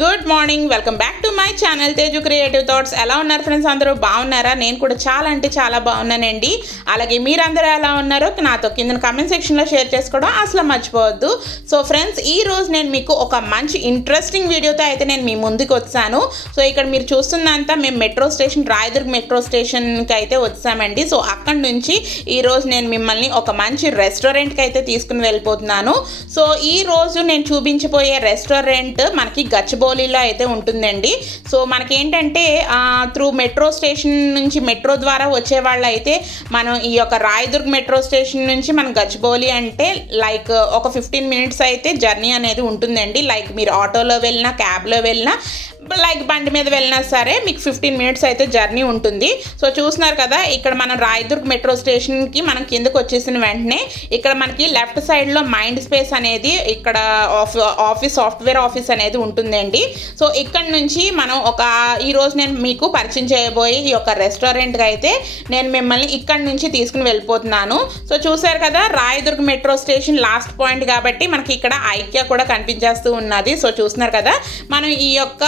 Good morning. Welcome back to my channel Teju creative thoughts. ఎలా ఉన్నారు friends? అందరూ బాగున్నారా? నేను కూడా చాలా అంటే చాలా బాగున్నానండి. అలాగే మీరందరూ ఎలా ఉన్నారో నాతో కింద కామెంట్ సెక్షన్లో షేర్ చేసుకోవడం అసలు మర్చిపోవద్దు. సో ఫ్రెండ్స్, ఈ రోజు నేను మీకు ఒక మంచి ఇంట్రెస్టింగ్ వీడియోతో అయితే నేను మీ ముందుకు వచ్చాను. సో ఇక్కడ మీరు చూస్తున్నంతా మేము మెట్రో స్టేషన్, రాయదుర్గ్ మెట్రో స్టేషన్కి అయితే వచ్చామండి. సో అక్కడి నుంచి ఈరోజు నేను మిమ్మల్ని ఒక మంచి రెస్టారెంట్కి అయితే తీసుకుని వెళ్ళిపోతున్నాను. సో ఈ రోజు నేను చూపించబోయే రెస్టారెంట్ మనకి గచ్చిబౌలిలో అయితే ఉంటుందండి. సో మనకేంటంటే త్రూ మెట్రో స్టేషన్ నుంచి మెట్రో ద్వారా వచ్చే వాళ్ళు అయితే మనం ఈ యొక్క రాయదుర్గ్ మెట్రో స్టేషన్ నుంచి మనం గచ్చిబౌలి అంటే లైక్ ఒక 15 minutes అయితే జర్నీ అనేది ఉంటుందండి. లైక్ మీరు ఆటోలో వెళ్ళినా, క్యాబ్లో వెళ్ళినా, లైక్ బండి మీద వెళ్ళినా సరే మీకు 15 minutes అయితే జర్నీ ఉంటుంది. సో చూస్తున్నారు కదా, ఇక్కడ మనం రాయదుర్గ్ మెట్రో స్టేషన్కి మనం కిందకు వచ్చేసిన వెంటనే ఇక్కడ మనకి లెఫ్ట్ సైడ్లో మైండ్ స్పేస్ అనేది ఇక్కడ సాఫ్ట్వేర్ ఆఫీస్ అనేది ఉంటుందండి. సో ఇక్కడ నుంచి మనం ఈరోజు నేను మీకు పరిచయం చేయబోయే ఈ యొక్క రెస్టారెంట్కి అయితే నేను మిమ్మల్ని ఇక్కడ నుంచి తీసుకుని వెళ్ళిపోతున్నాను. సో చూసారు కదా, Rayadurg metro station last point కాబట్టి మనకి ఇక్కడ ఐక్యా కూడా కనిపించేస్తూ ఉన్నది. సో చూస్తున్నారు కదా, మనం ఈ యొక్క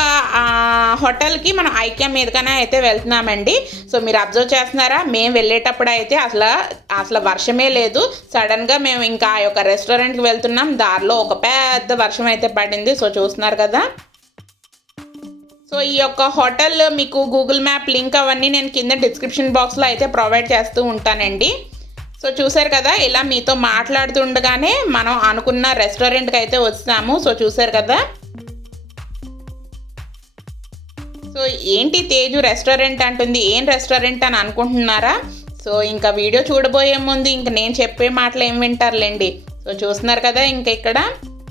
హోటల్కి మనం ఐక్యా మీదగానే అయితే వెళ్తున్నామండి. సో మీరు అబ్జర్వ్ చేస్తున్నారా, మేము వెళ్ళేటప్పుడు అయితే అసలు వర్షమే లేదు. సడన్గా మేము ఇంకా ఆ యొక్క రెస్టారెంట్కి వెళ్తున్నాం, దారిలో ఒక పెద్ద వర్షం అయితే పడింది. సో చూస్తున్నారు కదా. సో ఈ యొక్క హోటల్ మీకు గూగుల్ మ్యాప్ లింక్ అవన్నీ నేను కింద డిస్క్రిప్షన్ బాక్స్లో అయితే ప్రొవైడ్ చేస్తూ ఉంటానండి. సో చూసారు కదా, ఇలా మీతో మాట్లాడుతుండగానే మనం అనుకున్న రెస్టారెంట్కి అయితే వచ్చాము. సో చూసారు కదా. సో ఏంటి తేజు రెస్టారెంట్ అంటుంది, ఏం రెస్టారెంట్ అని అనుకుంటున్నారా? సో ఇంకా వీడియో చూడబోయే ముందు ఇంక నేను చెప్పే మాటలు ఏం వింటారులేండి. సో చూస్తున్నారు కదా,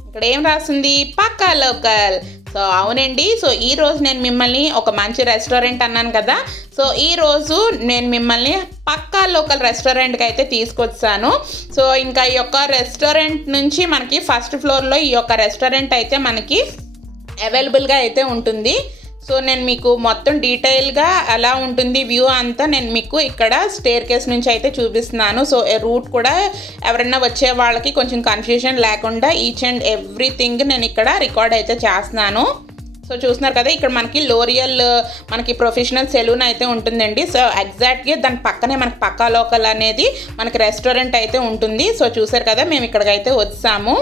ఇక్కడ ఏం రాసింది, పక్కా లోకల్. సో అవునండి. సో ఈరోజు నేను మిమ్మల్ని ఒక మంచి రెస్టారెంట్ అన్నాను కదా. సో ఈరోజు నేను మిమ్మల్ని పక్కా లోకల్ రెస్టారెంట్కి అయితే తీసుకొచ్చాను. సో ఇంకా ఈ యొక్క రెస్టారెంట్ నుంచి మనకి ఫస్ట్ ఫ్లోర్లో ఈ యొక్క రెస్టారెంట్ అయితే మనకి అవైలబుల్గా అయితే ఉంటుంది. సో నేను మీకు మొత్తం డీటెయిల్గా ఎలా ఉంటుంది వ్యూ అంతా నేను మీకు ఇక్కడ స్టేర్ కేస్ నుంచి అయితే చూపిస్తున్నాను. సో రూట్ కూడా ఎవరైనా వచ్చే వాళ్ళకి కొంచెం కన్ఫ్యూజన్ లేకుండా ఈచ్ అండ్ ఎవ్రీథింగ్ నేను ఇక్కడ రికార్డ్ అయితే చేస్తున్నాను. సో చూస్తున్నారు కదా, ఇక్కడ మనకి లోరియల్ మనకి ప్రొఫెషనల్ సెలూన్ అయితే ఉంటుందండి. సో ఎగ్జాక్ట్గా దాని పక్కనే మనకి పక్కా లోకల్ అనేది మనకి రెస్టారెంట్ అయితే ఉంటుంది. సో చూసారు కదా, మేము ఇక్కడికైతే వచ్చాము.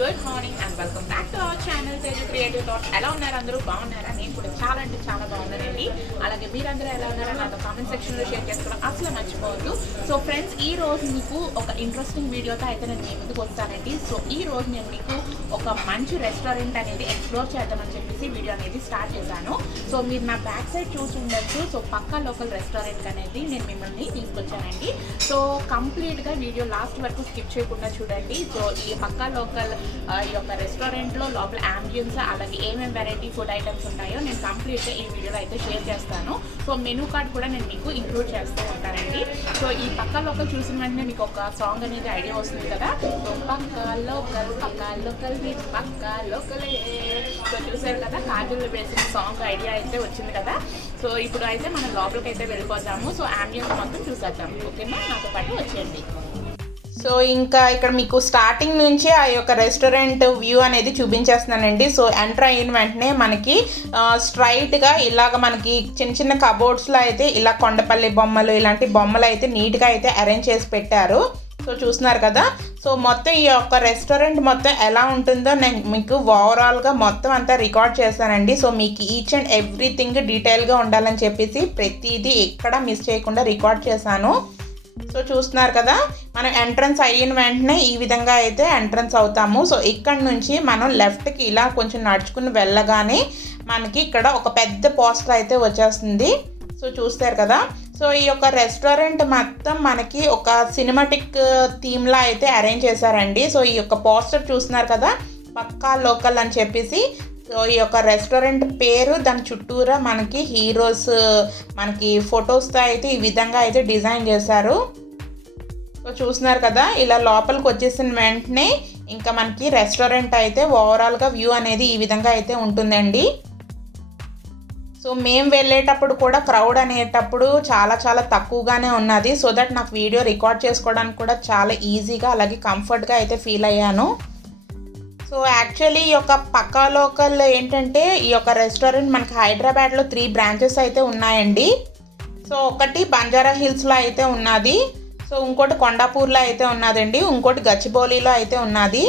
Good morning and welcome back to our channel Teju creative thoughts. ఎలా ఉన్నారు? అందరూ బాగున్నారా? నేను కూడా చాలా అంటే చాలా బాగున్నానండి. అలాగే మీరందరూ ఎలా ఉన్నారో నాతో కామెంట్ సెక్షన్లో షేర్ చేసుకోవడం అసలు మర్చిపోవద్దు. సో ఫ్రెండ్స్, ఈ రోజు మీకు ఒక ఇంట్రెస్టింగ్ వీడియోతో అయితే నేను మీ ముందుకు వస్తానండి. సో ఈ రోజు నేను మీకు ఒక మంచి రెస్టారెంట్ అనేది ఎక్స్ప్లోర్ చేద్దామని చెప్పేసి వీడియో అనేది స్టార్ట్ చేశాను. సో మీరు నా బ్యాక్ సైడ్ చూసి ఉండొచ్చు. సో పక్కా లోకల్ రెస్టారెంట్ అనేది నేను మిమ్మల్ని తీసుకొచ్చానండి. సో కంప్లీట్గా వీడియో లాస్ట్ వరకు స్కిప్ చేయకుండా చూడండి. సో ఈ పక్కా లోకల్ ఈ యొక్క రెస్టారెంట్లో లోపల యాంబియన్స్, అలాగే ఏమేమి వెరైటీ ఫుడ్ ఐటమ్స్ ఉంటాయో నేను కంప్లీట్గా ఈ వీడియోలో అయితే షేర్ చేస్తాను. సో మెనూ కార్డ్ కూడా నేను మీకు ఇంక్లూడ్ చేస్తూ ఉంటానండి. సో ఈ పక్కా లోకల్ చూసిన వెంటనే మీకు ఒక సాంగ్ అనేది ఐడియా వస్తుంది కదా. సో పక్కా లోకల్ పక్కా లోకలే. సో చూసారు కదా, కాజుల్లో వేసిన సాంగ్ ఐడియా అయితే వచ్చింది కదా. సో ఇప్పుడు అయితే మనం లోపలికి అయితే వెళ్ళిపోతాము. సో యాంబియన్స్ మొత్తం చూసేద్దాం. ఓకేనా, నాతో పాటు వచ్చేయండి. సో ఇంకా ఇక్కడ మీకు స్టార్టింగ్ నుంచి ఆ యొక్క రెస్టారెంట్ వ్యూ అనేది చూపించేస్తున్నానండి. సో ఎంటర్ అయిన వెంటనే మనకి స్ట్రైట్గా ఇలాగ మనకి చిన్న చిన్న కబోర్డ్స్లో అయితే ఇలా కొండపల్లి బొమ్మలు, ఇలాంటి బొమ్మలు అయితే నీట్గా అయితే అరేంజ్ చేసి పెట్టారు. సో చూస్తున్నారు కదా. సో మొత్తం ఈ యొక్క రెస్టారెంట్ మొత్తం ఎలా ఉంటుందో నేను మీకు ఓవరాల్గా మొత్తం అంతా రికార్డ్ చేశానండి. సో మీకు ఈచ్ అండ్ ఎవ్రీథింగ్ డీటెయిల్గా ఉండాలని చెప్పేసి ప్రతిదీ ఎక్కడ మిస్ చేయకుండా రికార్డ్ చేశాను. సో చూస్తున్నారు కదా, మనం ఎంట్రన్స్ అయిన వెంటనే ఈ విధంగా అయితే ఎంట్రన్స్ అవుతాము. సో ఇక్కడ నుంచి మనం లెఫ్ట్కి ఇలా కొంచెం నడుచుకుని వెళ్ళగానే మనకి ఇక్కడ ఒక పెద్ద పోస్టర్ అయితే వచ్చేస్తుంది. సో చూస్తారు కదా. సో ఈ యొక్క రెస్టారెంట్ మొత్తం మనకి ఒక సినిమాటిక్ థీమ్లా అయితే అరేంజ్ చేశారండి. సో ఈ యొక్క పోస్టర్ చూస్తున్నారు కదా, పక్కా లోకల్ అని చెప్పేసి. సో ఈ యొక్క రెస్టారెంట్ పేరు, దాని చుట్టూరా మనకి హీరోస్ మనకి ఫొటోస్తో అయితే ఈ విధంగా అయితే డిజైన్ చేశారు. సో చూస్తున్నారు కదా, ఇలా లోపలికి వచ్చేసిన వెంటనే ఇంకా మనకి రెస్టారెంట్ అయితే ఓవరాల్గా వ్యూ అనేది ఈ విధంగా అయితే ఉంటుందండి. సో మేము వెళ్ళేటప్పుడు కూడా క్రౌడ్ అనేటప్పుడు చాలా చాలా తక్కువగానే ఉన్నది. సో దట్ నాకు వీడియో రికార్డ్ చేసుకోవడానికి కూడా చాలా ఈజీగా అలాగే కంఫర్ట్గా అయితే ఫీల్ అయ్యాను. సో యాక్చువల్లీ ఈ యొక్క పక్కా లోకల్ ఏంటంటే ఈ యొక్క రెస్టారెంట్ మనకి హైదరాబాద్లో 3 బ్రాంచెస్ అయితే ఉన్నాయండి. సో ఒకటి బంజారా హిల్స్లో అయితే ఉన్నది, సో ఇంకోటి కొండాపూర్లో అయితే ఉన్నదండి, ఇంకోటి గచ్చిబౌలిలో అయితే ఉన్నది.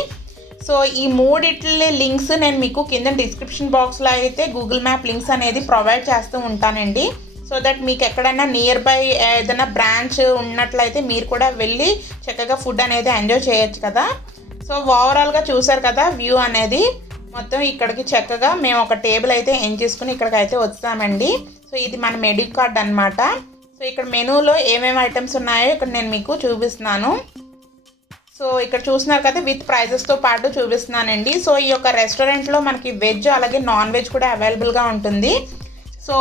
సో ఈ మూడిట్ల లింక్స్ నేను మీకు కింద డిస్క్రిప్షన్ బాక్స్లో అయితే గూగుల్ మ్యాప్ లింక్స్ అనేది ప్రొవైడ్ చేస్తూ ఉంటానండి. సో దట్ మీకు ఎక్కడైనా నియర్ బై ఏదైనా బ్రాంచ్ ఉన్నట్లయితే మీరు కూడా వెళ్ళి చక్కగా ఫుడ్ అనేది ఎంజాయ్ చేయొచ్చు కదా. సో ఓవరాల్గా చూసారు కదా వ్యూ అనేది మొత్తం. ఇక్కడికి చక్కగా మేము ఒక టేబుల్ అయితే చేసుకుని ఇక్కడికి అయితే వస్తామండి. సో ఇది మన మెనూ కార్డ్ అనమాట. సో ఇక్కడ మెనూలో ఏమేమి ఐటమ్స్ ఉన్నాయో ఇక్కడ నేను మీకు చూపిస్తున్నాను. సో ఇక్కడ చూస్తున్నారు కదా విత్ ప్రైజెస్తో పాటు చూపిస్తున్నానండి. సో ఈ యొక్క రెస్టారెంట్లో మనకి వెజ్ అలాగే నాన్ వెజ్ కూడా అవైలబుల్గా ఉంటుంది. సో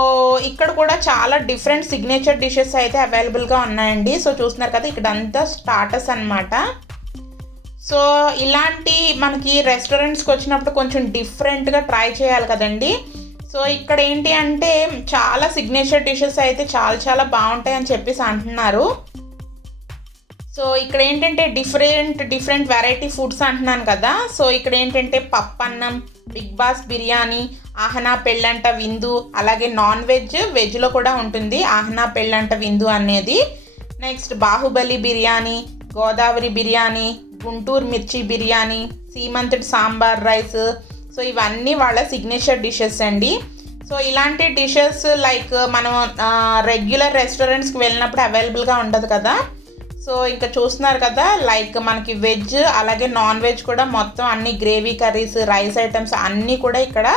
ఇక్కడ కూడా చాలా డిఫరెంట్ సిగ్నేచర్ డిషెస్ అయితే అవైలబుల్గా ఉన్నాయండి. సో చూస్తున్నారు కదా ఇక్కడంతా స్టార్టర్స్ అనమాట. సో ఇలాంటి మనకి రెస్టారెంట్స్కి వచ్చినప్పుడు కొంచెం డిఫరెంట్గా ట్రై చేయాలి కదండి. సో ఇక్కడ ఏంటి అంటే చాలా సిగ్నేచర్ డిషెస్ అయితే చాలా చాలా బాగుంటాయి అని చెప్పేసి అంటున్నారు. సో ఇక్కడ ఏంటంటే డిఫరెంట్ వెరైటీ ఫుడ్స్ అంటున్నాను కదా. సో ఇక్కడ ఏంటంటే పప్పన్నం, బిగ్ బాస్ బిర్యానీ, ఆహనా పెళ్ళంట విందు, అలాగే నాన్ వెజ్లో కూడా ఉంటుంది ఆహనా పెళ్ళంట విందు అనేది. నెక్స్ట్ బాహుబలి బిర్యానీ, గోదావరి బిర్యానీ, గుంటూరు మిర్చి బిర్యానీ, సీమంతుడి సాంబార్ రైస్. సో ఇవన్నీ వాళ్ళ సిగ్నేచర్ డిషెస్ అండి. సో ఇలాంటి డిషెస్ లైక్ మనం రెగ్యులర్ రెస్టారెంట్స్కి వెళ్ళినప్పుడు అవైలబుల్గా ఉండదు కదా. సో ఇంకా చూస్తున్నారు కదా లైక్ మనకి వెజ్ అలాగే నాన్ వెజ్ కూడా మొత్తం అన్ని గ్రేవీ కర్రీస్, రైస్ ఐటమ్స్ అన్నీ కూడా ఇక్కడ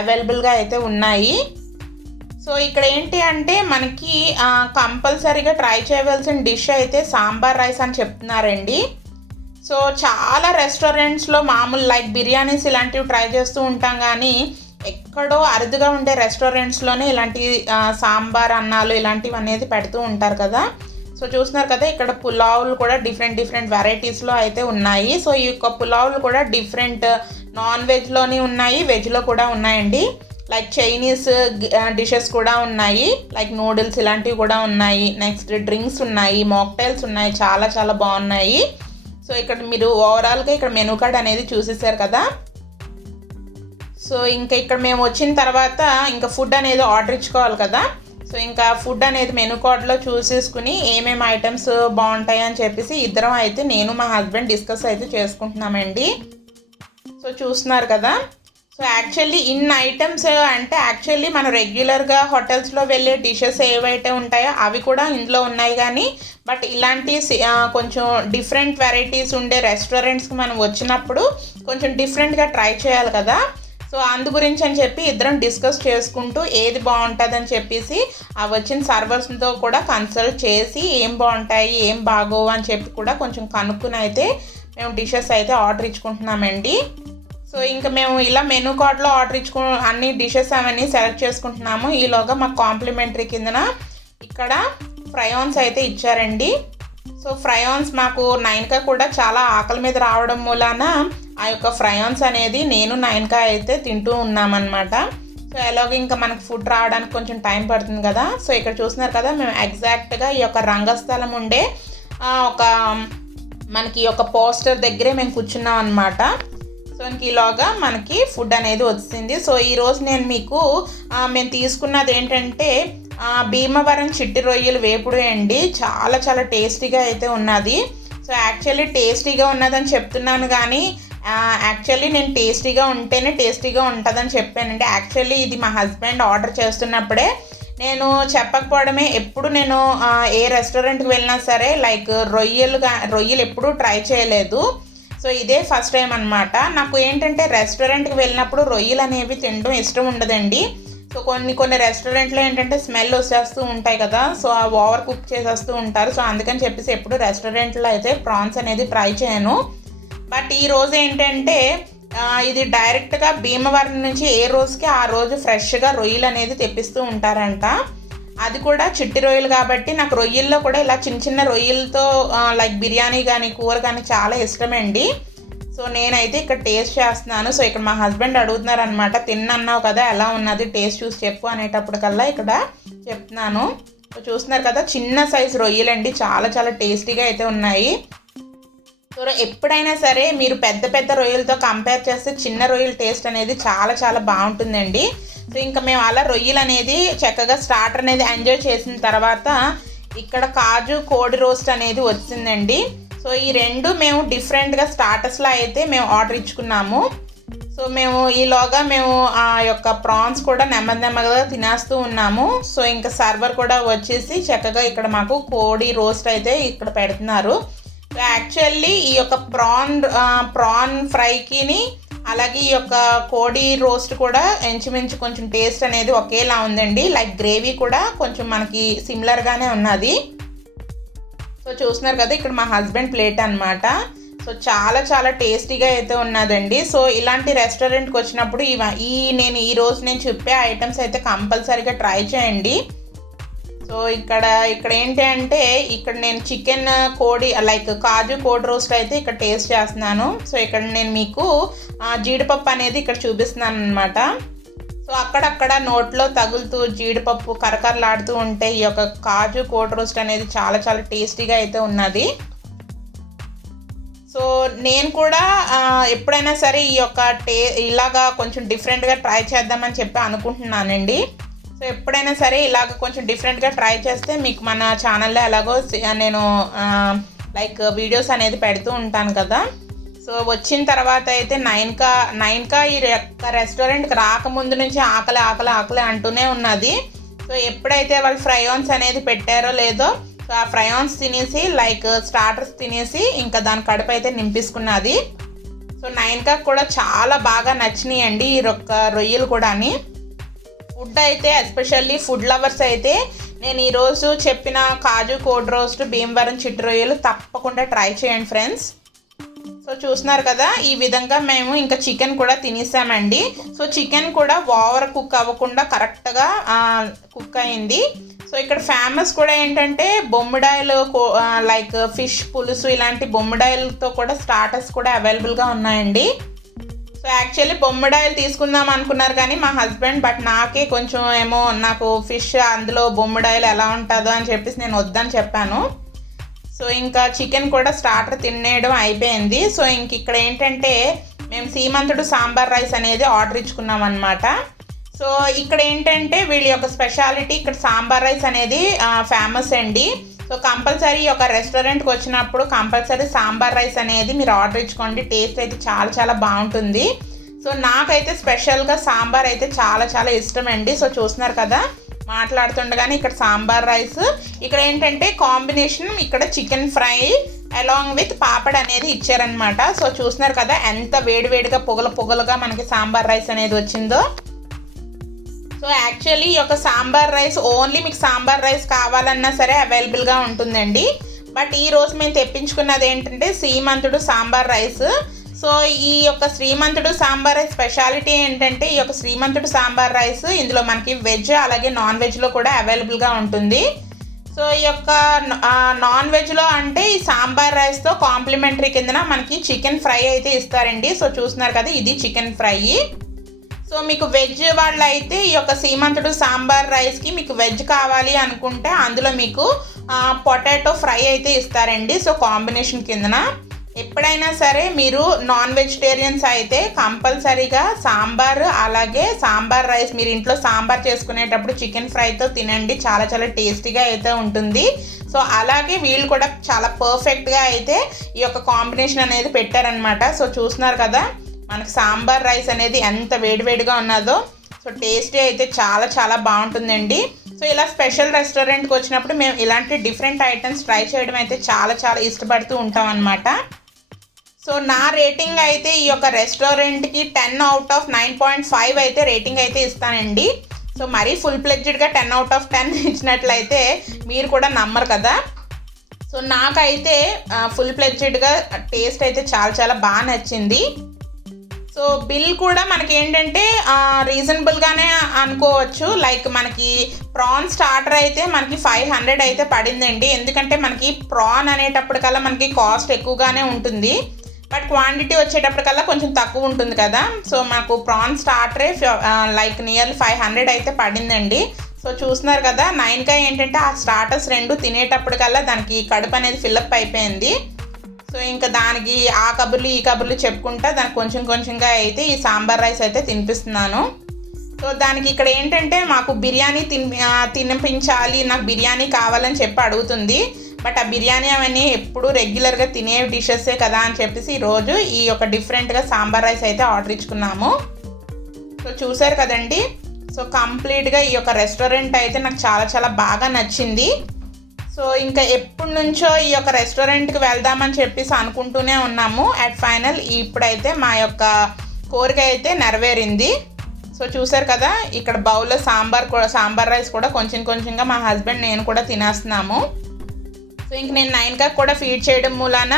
అవైలబుల్గా అయితే ఉన్నాయి. సో ఇక్కడ ఏంటి అంటే మనకి కంపల్సరీగా ట్రై చేయవలసిన డిష్ అయితే సాంబార్ రైస్ అని చెప్తున్నారండి. సో చాలా రెస్టారెంట్స్లో మామూలు లైక్ బిర్యానీస్ ఇలాంటివి ట్రై చేస్తూ ఉంటాం, కానీ ఎక్కడో అరుదుగా ఉండే రెస్టారెంట్స్లోనే ఇలాంటి సాంబార్ అన్నాలు ఇలాంటివి అనేది పెడుతూ ఉంటారు కదా. సో చూస్తున్నారు కదా ఇక్కడ పులావులు కూడా డిఫరెంట్ వెరైటీస్లో అయితే ఉన్నాయి. సో ఈ యొక్క పులావులు కూడా డిఫరెంట్ నాన్ వెజ్లోని ఉన్నాయి, వెజ్లో కూడా ఉన్నాయండి. లైక్ చైనీస్ డిషెస్ కూడా ఉన్నాయి, లైక్ నూడిల్స్ ఇలాంటివి కూడా ఉన్నాయి. నెక్స్ట్ డ్రింక్స్ ఉన్నాయి, మాక్టైల్స్ ఉన్నాయి, చాలా చాలా బాగున్నాయి. సో ఇక్కడ మీరు ఓవరాల్గా ఇక్కడ మెనూ కార్డ్ అనేది చూసేసారు కదా. సో ఇంకా ఇక్కడ మేము వచ్చిన తర్వాత ఇంకా ఫుడ్ అనేది ఆర్డర్ ఇచ్చుకోవాలి కదా. సో ఇంకా ఫుడ్ అనేది మెనూ కార్డ్లో చూసేసుకుని ఏమేమి ఐటమ్స్ బాగుంటాయి అని చెప్పేసి ఇద్దరం అయితే నేను మా హస్బెండ్ డిస్కస్ అయితే చేసుకుంటున్నామండి. సో చూస్తున్నారు కదా. సో యాక్చువల్లీ ఇన్ ఐటమ్స్ అంటే యాక్చువల్లీ మనం రెగ్యులర్గా హోటల్స్లో వెళ్ళే డిషెస్ ఏవైతే ఉంటాయో అవి కూడా ఇందులో ఉన్నాయి, కానీ బట్ ఇలాంటి కొంచెం డిఫరెంట్ వెరైటీస్ ఉండే రెస్టారెంట్స్కి మనం వచ్చినప్పుడు కొంచెం డిఫరెంట్గా ట్రై చేయాలి కదా. సో అందు గురించి అని చెప్పి ఇద్దరం డిస్కస్ చేసుకుంటూ ఏది బాగుంటుందని చెప్పేసి ఆ వచ్చిన సర్వర్స్తో కూడా కన్సల్ట్ చేసి ఏం బాగుంటాయి ఏం బాగోవు అని చెప్పి కూడా కొంచెం కనుక్కుని అయితే మేము డిషెస్ అయితే ఆర్డర్ ఇచ్చుకుంటున్నామండి. సో ఇంకా మేము ఇలా మెనూ కార్డ్లో ఆర్డర్ అన్ని డిషెస్ అవన్నీ సెలెక్ట్ చేసుకుంటున్నాము. ఈలోగా మాకు కాంప్లిమెంటరీ కిందన ఇక్కడ ఫ్రయాన్స్ అయితే ఇచ్చారండి. సో ఫ్రయాన్స్ మాకు నైన్కా కూడా చాలా ఆకలి మీద రావడం మూలాన ఆ యొక్క ఫ్రయాన్స్ అనేది నేను నైన్కా అయితే తింటూ ఉన్నామన్నమాట. సో ఎలాగో ఇంకా మనకు ఫుడ్ రావడానికి కొంచెం టైం పడుతుంది కదా. సో ఇక్కడ చూస్తున్నారు కదా మేము ఎగ్జాక్ట్గా ఈ యొక్క రంగస్థలం ఉండే ఒక మనకి ఒక పోస్టర్ దగ్గరే మేము కూర్చున్నాం అనమాట. సో ఈలోగా మనకి ఫుడ్ అనేది వచ్చింది. సో ఈరోజు నేను మీకు మేము తీసుకున్నది ఏంటంటే భీమవరం చిట్టి రొయ్యలు వేపుడు అండి. చాలా చాలా టేస్టీగా అయితే ఉన్నది. సో యాక్చువల్లీ టేస్టీగా ఉన్నదని చెప్తున్నాను, కానీ యాక్చువల్లీ నేను టేస్టీగా ఉంటేనే టేస్టీగా ఉంటుందని చెప్పానండి. యాక్చువల్లీ ఇది మా హస్బెండ్ ఆర్డర్ చేస్తున్నప్పుడే నేను చెప్పకపోవడమే. ఎప్పుడు నేను ఏ రెస్టారెంట్కి వెళ్ళినా సరే లైక్ రొయ్యలు ఎప్పుడూ ట్రై చేయలేదు. సో ఇదే ఫస్ట్ టైం అనమాట. నాకు ఏంటంటే రెస్టారెంట్కి వెళ్ళినప్పుడు రొయ్యలు అనేవి తినడం ఇష్టం ఉండదండి. సో కొన్ని రెస్టారెంట్లో ఏంటంటే స్మెల్ వచ్చేస్తూ ఉంటాయి కదా. సో ఆ ఓవర్ కుక్ చేసేస్తూ ఉంటారు. సో అందుకని చెప్పేసి ఎప్పుడు రెస్టారెంట్లో అయితే ప్రాన్స్ అనేది ట్రై చేయను. బట్ ఈ రోజు ఏంటంటే ఇది డైరెక్ట్గా భీమవరం నుంచి ఏ రోజుకి ఆ రోజు ఫ్రెష్గా రొయ్యలు అనేది తెప్పిస్తూ ఉంటారంట. అది కూడా చిట్టి రొయ్యలు కాబట్టి నాకు రొయ్యల్లో కూడా ఇలా చిన్న చిన్న రొయ్యలతో లైక్ బిర్యానీ కానీ కూర కానీ చాలా ఇష్టమండి. సో నేనైతే ఇక్కడ టేస్ట్ చేస్తున్నాను. సో ఇక్కడ మా హస్బెండ్ అడుగుతున్నారు అనమాట, తిన్నన్నావు కదా ఎలా ఉన్నది టేస్ట్ చూసి చెప్పు అనేటప్పటికల్లా ఇక్కడ చెప్తున్నాను. సో చూస్తున్నారు కదా, చిన్న సైజు రొయ్యలండి, చాలా చాలా టేస్టీగా అయితే ఉన్నాయి. సో ఎప్పుడైనా సరే మీరు పెద్ద పెద్ద రొయ్యలతో కంపేర్ చేస్తే చిన్న రొయ్యల టేస్ట్ అనేది చాలా చాలా బాగుంటుందండి. సో ఇంకా మేము అలా రొయ్యలు అనేది చక్కగా స్టార్టర్ అనేది ఎంజాయ్ చేసిన తర్వాత ఇక్కడ కాజు కోడి రోస్ట్ అనేది వచ్చిందండి. సో ఈ రెండు మేము డిఫరెంట్గా స్టార్టర్స్లో అయితే మేము ఆర్డర్ ఇచ్చుకున్నాము. సో మేము ఈలోగా మేము ఆ యొక్క ప్రాన్స్ కూడా నెమ్మదిగా తినేస్తూ ఉన్నాము. సో ఇంకా సర్వర్ కూడా వచ్చేసి చక్కగా ఇక్కడ మాకు కోడి రోస్ట్ అయితే ఇక్కడ పెడుతున్నారు. సో యాక్చువల్లీ ఈ యొక్క ప్రాన్ ఫ్రైకిని అలాగే ఈ యొక్క కోడి రోస్ట్ కూడా ఇంచుమించు కొంచెం టేస్ట్ అనేది ఒకేలా ఉందండి. లైక్ గ్రేవీ కూడా కొంచెం మనకి సిమిలర్గానే ఉన్నది. సో చూస్తున్నారు కదా, ఇక్కడ మా హస్బెండ్ ప్లేట్ అనమాట. సో చాలా చాలా టేస్టీగా అయితే ఉన్నదండి. సో ఇలాంటి రెస్టారెంట్కి వచ్చినప్పుడు నేను ఈరోజు నేను చెప్పే ఐటమ్స్ అయితే కంపల్సరీగా ట్రై చేయండి. సో ఇక్కడ ఏంటి అంటే ఇక్కడ నేను చికెన్ కోడి లైక్ కాజు కోడి రోస్ట్ అయితే ఇక్కడ టేస్ట్ చేస్తున్నాను. సో ఇక్కడ నేను మీకు జీడిపప్పు అనేది ఇక్కడ చూపిస్తున్నాను అనమాట. సో అక్కడక్కడ నోట్లో తగులుతూ జీడిపప్పు కరకరలాడుతూ ఉంటే ఈ యొక్క కాజు కోడి రోస్ట్ అనేది చాలా చాలా టేస్టీగా అయితే ఉన్నది. సో నేను కూడా ఎప్పుడైనా సరే ఈ యొక్క ఇలాగా కొంచెం డిఫరెంట్గా ట్రై చేద్దామని చెప్పి అనుకుంటున్నానండి. సో ఎప్పుడైనా సరే ఇలాగ కొంచెం డిఫరెంట్గా ట్రై చేస్తే మీకు మన ఛానల్లో ఎలాగో నేను లైక్ వీడియోస్ అనేది పెడుతూ ఉంటాను కదా. సో వచ్చిన తర్వాత అయితే నైన్కా ఈ రెస్టారెంట్కి రాకముందు నుంచి ఆకలి అంటూనే ఉన్నది. సో ఎప్పుడైతే వాళ్ళు ఫ్రైఆన్స్ అనేది పెట్టారో లేదో, సో ఆ ఫ్రైఆన్స్ తినేసి లైక్ స్టార్టర్స్ తినేసి ఇంకా దాని కడుపు అయితే నింపేసుకున్నది. సో నైన్కా కూడా చాలా బాగా నచ్చినాయండి ఈ రొయ్యలు కూడా. ఫుడ్ అయితే ఎస్పెషల్లీ ఫుడ్ లవర్స్ అయితే నేను ఈరోజు చెప్పిన కాజు కోడి రోస్ట్ భీమవరం చిట్టి రొయ్యలు తప్పకుండా ట్రై చేయండి ఫ్రెండ్స్. సో చూస్తున్నారు కదా, ఈ విధంగా మేము ఇంకా చికెన్ కూడా తినేసామండి. సో చికెన్ కూడా ఓవర్ కుక్ అవ్వకుండా కరెక్ట్గా కుక్ అయింది. సో ఇక్కడ ఫేమస్ కూడా ఏంటంటే బొమ్మిడాయలు లైక్ ఫిష్ పులుసు ఇలాంటి బొమ్మిడాయలతో కూడా స్టార్టర్స్ కూడా అవైలబుల్గా ఉన్నాయండి. సో యాక్చువల్లీ బొమ్మిడాయలు తీసుకుందాం అనుకున్నారు కానీ మా హస్బెండ్ బట్ నాకే కొంచెం ఏమో నాకు ఫిష్ అందులో బొమ్మిడాయలు ఎలా ఉంటుందో అని చెప్పేసి నేను వద్దని చెప్పాను. సో ఇంకా చికెన్ కూడా స్టార్టర్ తినేయడం అయిపోయింది. సో ఇంక ఇక్కడ ఏంటంటే మేము సీమంతుడు సాంబార్ రైస్ అనేది ఆర్డర్ ఇచ్చుకున్నాం అనమాట. సో ఇక్కడ ఏంటంటే వీళ్ళ యొక్క స్పెషాలిటీ ఇక్కడ సాంబార్ రైస్ అనేది ఫేమస్ అండి. సో కంపల్సరీ ఒక రెస్టారెంట్కి వచ్చినప్పుడు కంపల్సరీ సాంబార్ రైస్ అనేది మీరు ఆర్డర్ ఇచ్చుకోండి. టేస్ట్ అయితే చాలా చాలా బాగుంటుంది. సో నాకైతే స్పెషల్గా సాంబార్ అయితే చాలా చాలా ఇష్టం అండి. సో చూస్తున్నారు కదా, మాట్లాడుతుండగానే ఇక్కడ సాంబార్ రైస్, ఇక్కడ ఏంటంటే కాంబినేషన్ ఇక్కడ chicken fry along with papad అనేది ఇచ్చారనమాట. సో చూస్తున్నారు కదా ఎంత వేడివేడిగా పొగలుగా మనకి సాంబార్ రైస్ అనేది వచ్చిందో. సో యాక్చువల్లీ ఈ యొక్క సాంబార్ రైస్ ఓన్లీ మీకు సాంబార్ రైస్ కావాలన్నా సరే అవైలబుల్గా ఉంటుందండి. బట్ ఈరోజు మేము తెప్పించుకున్నది ఏంటంటే శ్రీమంతుడు సాంబార్ రైస్. సో ఈ యొక్క శ్రీమంతుడు సాంబార్ రైస్ స్పెషాలిటీ ఏంటంటే ఈ యొక్క శ్రీమంతుడు సాంబార్ రైస్ ఇందులో మనకి వెజ్ అలాగే నాన్ వెజ్లో కూడా అవైలబుల్గా ఉంటుంది. సో ఈ యొక్క నాన్ వెజ్లో అంటే ఈ సాంబార్ రైస్తో కాంప్లిమెంటరీ కిందన మనకి చికెన్ ఫ్రై అయితే ఇస్తారండి. సో చూస్తున్నారు కదా, ఇది చికెన్ ఫ్రై. సో మీకు వెజ్ వాళ్ళు అయితే ఈ యొక్క సీమంతుడు సాంబార్ రైస్కి మీకు వెజ్ కావాలి అనుకుంటే అందులో మీకు పొటాటో ఫ్రై అయితే ఇస్తారండి. సో కాంబినేషన్ కిందన ఎప్పుడైనా సరే మీరు నాన్ వెజిటేరియన్స్ అయితే కంపల్సరీగా సాంబార్ అలాగే సాంబార్ రైస్ మీరు ఇంట్లో సాంబార్ చేసుకునేటప్పుడు చికెన్ ఫ్రైతో తినండి, చాలా చాలా టేస్టీగా అయితే ఉంటుంది. సో అలాగే వీళ్ళు కూడా చాలా పర్ఫెక్ట్గా అయితే ఈ యొక్క కాంబినేషన్ అనేది పెట్టారనమాట. సో చూస్తున్నారు కదా మనకి సాంబార్ రైస్ అనేది ఎంత వేడివేడిగా ఉన్నదో. సో టేస్టీ అయితే చాలా చాలా బాగుంటుందండి. సో ఇలా స్పెషల్ రెస్టారెంట్కి వచ్చినప్పుడు మేము ఇలాంటి డిఫరెంట్ ఐటమ్స్ ట్రై చేయడం అయితే చాలా చాలా ఇష్టపడుతూ ఉంటాం అన్నమాట. సో నా రేటింగ్ అయితే ఈ యొక్క రెస్టారెంట్కి 10/9.5 అయితే రేటింగ్ అయితే ఇస్తానండి. సో మరీ ఫుల్ ప్లెడ్జ్డ్గా 10/10 ఇచ్చినట్లయితే మీరు కూడా నమ్మరు కదా. సో నాకైతే ఫుల్ ప్లెడ్జ్డ్గా టేస్ట్ అయితే చాలా చాలా బాగా నచ్చింది. సో బిల్ కూడా మనకి ఏంటంటే రీజనబుల్గానే అనుకోవచ్చు. లైక్ మనకి ప్రాన్ స్టార్టర్ అయితే మనకి 500 అయితే పడిందండి. ఎందుకంటే మనకి ప్రాన్ అనేటప్పటికల్లా మనకి కాస్ట్ ఎక్కువగానే ఉంటుంది. బట్ క్వాంటిటీ వచ్చేటప్పటికల్లా కొంచెం తక్కువ ఉంటుంది కదా. సో మాకు ప్రాన్ స్టార్టరే లైక్ నియర్లీ 500 అయితే పడిందండి. సో చూస్తున్నారు కదా, 9కి ఏంటంటే ఆ స్టార్టర్స్ 2 తినేటప్పటికల్లా దానికి కడుపు అనేది ఫిల్అప్ అయిపోయింది. సో ఇంకా దానికి ఆ కబుర్లు ఈ కబుర్లు చెప్పుకుంటా దానికి కొంచెం కొంచెంగా అయితే ఈ సాంబార్ రైస్ అయితే తినిపిస్తున్నాను. సో దానికి ఇక్కడ ఏంటంటే మాకు బిర్యానీ తినిపించాలి, నాకు బిర్యానీ కావాలని చెప్పి అడుగుతుంది. బట్ ఆ బిర్యానీ అవన్నీ ఎప్పుడు రెగ్యులర్గా తినే డిషెస్సే కదా అని చెప్పేసి ఈరోజు ఈ యొక్క డిఫరెంట్గా సాంబార్ రైస్ అయితే ఆర్డర్ ఇచ్చుకున్నాము. సో చూసారు కదండి, సో కంప్లీట్గా ఈ యొక్క రెస్టారెంట్ అయితే నాకు చాలా చాలా బాగా నచ్చింది. సో ఇంకా ఎప్పటి నుంచో ఈ యొక్క రెస్టారెంట్కి వెళ్దామని చెప్పేసి అనుకుంటూనే ఉన్నాము. అట్ ఫైనల్ ఇప్పుడైతే మా యొక్క కోరిక అయితే నెరవేరింది. సో చూసారు కదా, ఇక్కడ బౌల్లో సాంబార్ రైస్ కూడా కొంచెం కొంచెంగా మా హస్బెండ్ నేను కూడా తినేస్తున్నాము. సో ఇంక నేను 9కి కూడా ఫీడ్ చేయడం మూలాన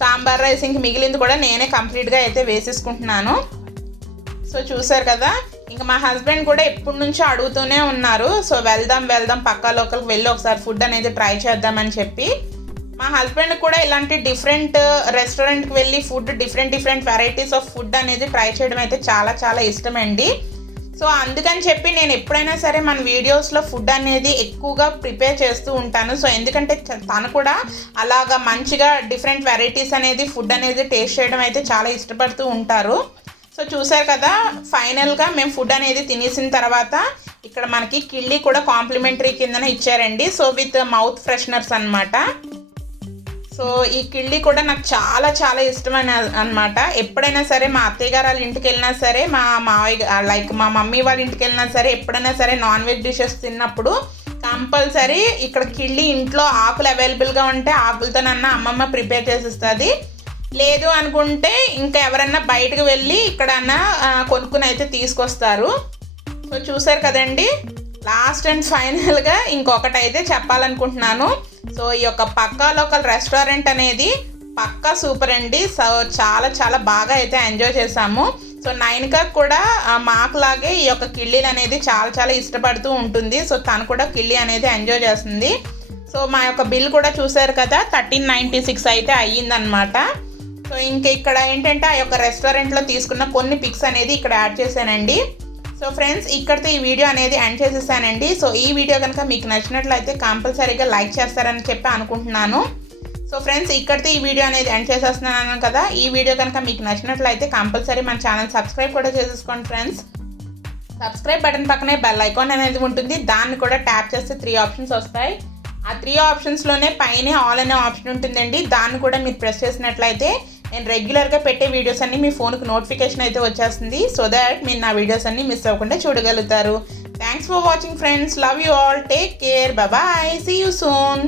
సాంబార్ రైస్ ఇంక మిగిలింది కూడా నేనే కంప్లీట్గా అయితే వేసేసుకుంటున్నాను. సో చూసారు కదా, ఇంకా మా హస్బెండ్ కూడా ఎప్పటి నుంచో అడుగుతూనే ఉన్నారు. సో వెళ్దాం పక్కా లోకల్కి వెళ్ళి ఒకసారి ఫుడ్ అనేది ట్రై చేద్దామని చెప్పి. మా హస్బెండ్ కూడా ఇలాంటి డిఫరెంట్ రెస్టారెంట్కి వెళ్ళి food different varieties of food అనేది ట్రై చేయడం అయితే చాలా చాలా ఇష్టమండి. సో అందుకని చెప్పి నేను ఎప్పుడైనా సరే మన వీడియోస్లో ఫుడ్ అనేది ఎక్కువగా ప్రిపేర్ చేస్తూ ఉంటాను. సో ఎందుకంటే తను కూడా అలాగా మంచిగా డిఫరెంట్ వెరైటీస్ అనేది ఫుడ్ అనేది టేస్ట్ చేయడం అయితే చాలా ఇష్టపడుతూ ఉంటారు. సో చూసారు కదా, ఫైనల్గా మేము ఫుడ్ అనేది తినేసిన తర్వాత ఇక్కడ మనకి కిళ్ళి కూడా కాంప్లిమెంటరీ కిందనే ఇచ్చారండి. సో విత్ మౌత్ ఫ్రెషనర్స్ అనమాట. సో ఈ కిళ్ళి కూడా నాకు చాలా చాలా ఇష్టమైన అనమాట. ఎప్పుడైనా సరే మా అత్తయ్య గారు వాళ్ళ ఇంటికి వెళ్ళినా సరే, మా మావయ్య లైక్ మా మమ్మీ వాళ్ళ ఇంటికి వెళ్ళినా సరే, ఎప్పుడైనా సరే నాన్ వెజ్ డిషెస్ తిన్నప్పుడు కంపల్సరీ ఇక్కడ కిళ్ళి ఇంట్లో ఆకులు అవైలబుల్గా ఉంటే ఆకులతోనన్నా అమ్మమ్మ ప్రిపేర్ చేసిస్తుంది. లేదు అనుకుంటే ఇంకా ఎవరన్నా బయటకు వెళ్ళి ఇక్కడన్నా కొనుక్కుని అయితే తీసుకొస్తారు. సో చూసారు కదండి, లాస్ట్ అండ్ ఫైనల్గా ఇంకొకటి అయితే చెప్పాలనుకుంటున్నాను. సో ఈ యొక్క పక్కా లోకల్ రెస్టారెంట్ అనేది పక్కా సూపర్ అండి. సో చాలా చాలా బాగా అయితే ఎంజాయ్ చేసాము. సో 9కి కూడా మాకులాగే ఈ యొక్క కిళ్ళీలు అనేది చాలా చాలా ఇష్టపడుతూ ఉంటుంది. సో తను కూడా కిళ్ళీ అనేది ఎంజాయ్ చేస్తుంది. సో మా యొక్క బిల్ కూడా చూసారు కదా, 1396 అయితే అయ్యిందనమాట. సో ఇంకా ఇక్కడ ఏంటంటే ఆ యొక్క రెస్టారెంట్లో తీసుకున్న కొన్ని పిక్స్ అనేది ఇక్కడ యాడ్ చేశానండి. సో ఫ్రెండ్స్, ఇక్కడితో ఈ వీడియో అనేది ఎండ్ చేసేసానండి. సో ఈ వీడియో కనుక మీకు నచ్చినట్లయితే కంపల్సరీగా లైక్ చేస్తారని చెప్పి అనుకుంటున్నాను. సో ఫ్రెండ్స్, ఇక్కడితో ఈ వీడియో అనేది ఎండ్ చేసేస్తున్నాను కదా. ఈ వీడియో కనుక మీకు నచ్చినట్లయితే కంపల్సరీ మన ఛానల్ సబ్స్క్రైబ్ కూడా చేసేసుకోండి ఫ్రెండ్స్. సబ్స్క్రైబ్ బటన్ పక్కనే బెల్ ఐకాన్ అనేది ఉంటుంది, దాన్ని కూడా ట్యాప్ చేస్తే 3 ఆప్షన్స్ వస్తాయి. ఆ 3 ఆప్షన్స్లోనే పైన ఆల్ అనే ఆప్షన్ ఉంటుందండి, దాన్ని కూడా మీరు ప్రెస్ చేసినట్లయితే నేను రెగ్యులర్గా పెట్టే వీడియోస్ అన్నీ మీ ఫోన్కి నోటిఫికేషన్ అయితే వచ్చేస్తుంది. సో దాట్ మీరు నా వీడియోస్ అన్నీ మిస్ అవ్వకుండా చూడగలుగుతారు. Thanks for watching friends. Love you all. Take care. Bye. See you soon.